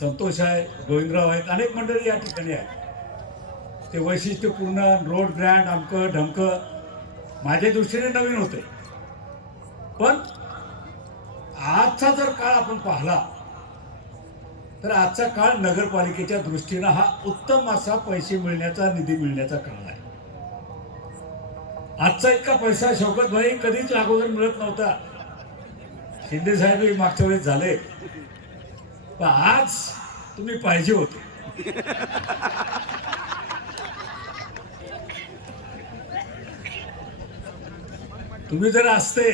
संतोष आहे गोविंदराव आहेत अनेक मंडळी या ठिकाणी आहेत. ते वैशिष्ट्यपूर्ण रोड ग्रँड अमकं ढमकं माझ्या दृष्टीने नवीन होते. पण आजचा जर काळ आपण पाहिला तर आजचा काळ नगरपालिकेच्या दृष्टीनं हा उत्तम असा पैसे मिळण्याचा निधी मिळण्याचा काळ आहे. आजचा इतका पैसा शौकत भाई कधीच अगोदर मिळत नव्हता. शिंदे साहेब मागच्या वेळेस झाले. आज तुम्ही पाहिजे होते? तुम्ही जर असते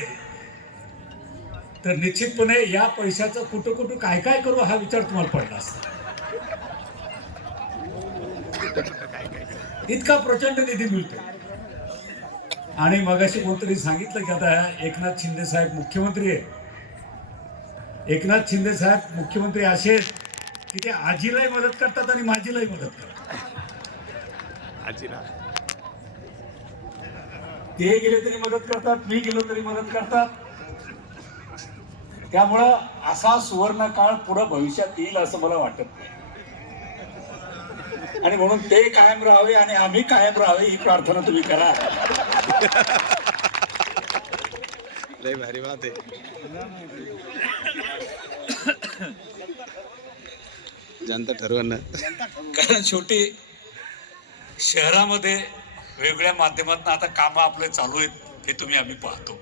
तर निश्चितपणे या पैशाचं कुठं कुठं काय काय करू हा विचार तुम्हाला पडला असता. इतका प्रचंड निधी मिळतो आणि मगाशी कोणतरी सांगितलं की आता एकनाथ शिंदे साहेब मुख्यमंत्री आहे एकनाथ शिंदे साहेब मुख्यमंत्री असे आहेत की ते आजीलाही मदत करतात आणि माझीलाही मदत करतात? आजीला. ते गेले तरी मदत करतात मी गेलो तरी मदत करतात. त्यामुळं असा सुवर्ण काळ पुढं भविष्यात येईल असं मला वाटत नाही. आणि म्हणून ते कायम राहावे आणि आम्ही कायम राहावे ही प्रार्थना तुम्ही करा. लय भारी बात आहे. जनता ठरवणं. कारण शेवटी शहरामध्ये वेगवेगळ्या माध्यमातून आता कामं आपले चालू आहेत हे तुम्ही आम्ही पाहतो.